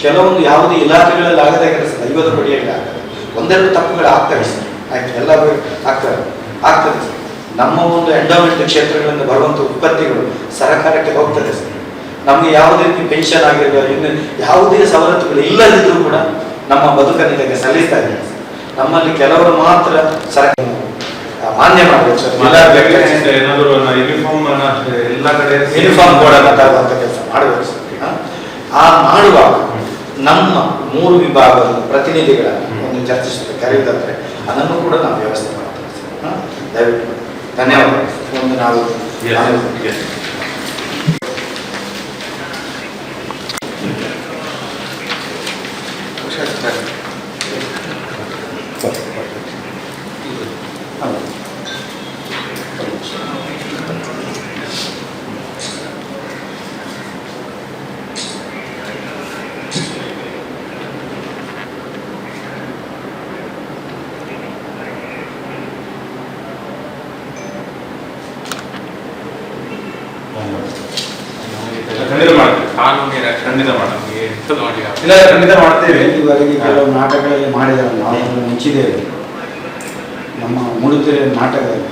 ಕೆಲವೊಂದು ಯಾವುದೇ ಇಲಾಖೆಗಳಲ್ಲಿ ಆಗದ ಕೆಲಸ ದೈವದ ಬಡಿಯಲ್ಲಿ ಆಗ್ತದೆ ಒಂದೆರಡು ತಪ್ಪುಗಳು ಆಗ್ತವೆ ಸರ್. ಆಯ್ತು ಎಲ್ಲ ಆಗ್ತಾರೆ ಆಗ್ತದೆ ಸರ್. ನಮ್ಮ ಒಂದು ಎಂಡೋಮೆಂಟ್ ಕ್ಷೇತ್ರಗಳಿಂದ ಬರುವಂಥ ಉತ್ಪತ್ತಿಗಳು ಸರಕಾರಕ್ಕೆ ಹೋಗ್ತದೆ ನಮಗೆ ಯಾವುದೇ ರೀತಿ ಪೆನ್ಷನ್ ಆಗಿರ್ಬೋದು ಇನ್ನು ಯಾವುದೇ ಸವಲತ್ತುಗಳು ಇಲ್ಲದಿದ್ದರೂ ಕೂಡ ನಮ್ಮ ಬದುಕನ್ನು ಇದಕ್ಕೆ ಸಲ್ಲಿಸ್ತಾ ಇದೆ ನಮ್ಮಲ್ಲಿ ಕೆಲವರು ಮಾತ್ರ ಸರ್ಕಾರ ಮಾನ್ಯ ಮಾಡಬೇಕು ಸರ್. ಯೂನಿಫಾರ್ಮ್ ಎಲ್ಲ ಕಡೆ ಯೂನಿಫಾರ್ಮ್ ತರುವಂಥ ಕೆಲಸ ಮಾಡಬೇಕು ಸರ್? ಆ ಮಾಡುವಾಗ ನಮ್ಮ ಮೂರು ವಿಭಾಗದ ಪ್ರತಿನಿಧಿಗಳನ್ನು ಒಂದು ಚರ್ಚಿಸುತ್ತೆ ಕರೆಯುವುದಾದ್ರೆ ಅದನ್ನು ಕೂಡ ನಾವು ವ್ಯವಸ್ಥೆ ಮಾಡ್ತೇವೆ ದಯವಿಟ್ಟು. ధన్యవాదాలు. ಖಂಡಿತ ಮಾಡ್ತೇವೆ. ಕಾನೂನಿನ ಖಂಡಿತ ಇಲ್ಲ ಖಂಡಿತ ಮಾಡ್ತೇವೆ. ಇದುವರೆಗೆ ಕೆಲವು ನಾಟಕಗಳಲ್ಲಿ ಮಾಡಿದಾರಲ್ಲ ನಾವು ಅದನ್ನು ಮುಚ್ಚಿದ್ದೇವೆ ನಮ್ಮ ಮೂಡುಗೆರೆ ನಾಟಕದಲ್ಲಿ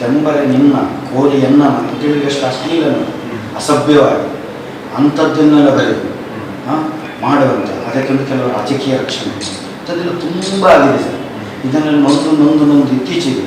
ತೆಂಬರೆ ನಿನ್ನ ಕೋಲಿಯನ್ನ ಅಂತೇಳಿದಷ್ಟು ಅಶ್ಲೀಲನು ಅಸಭ್ಯವಾಗಿ ಅಂಥದ್ದನ್ನೆಲ್ಲ ಬರೆದು ಹಾಂ ಮಾಡುವಂಥ ಅದಕ್ಕೊಂದು ಕೆಲವು ರಾಜಕೀಯ ರಕ್ಷಣೆ ಅದೆಲ್ಲ ತುಂಬ ಆಗಿದೆ ಸರ್ ಇದನ್ನೆಲ್ಲ ನೊಂದು ನೊಂದು ನೊಂದು ಇತ್ತೀಚೆಗೆ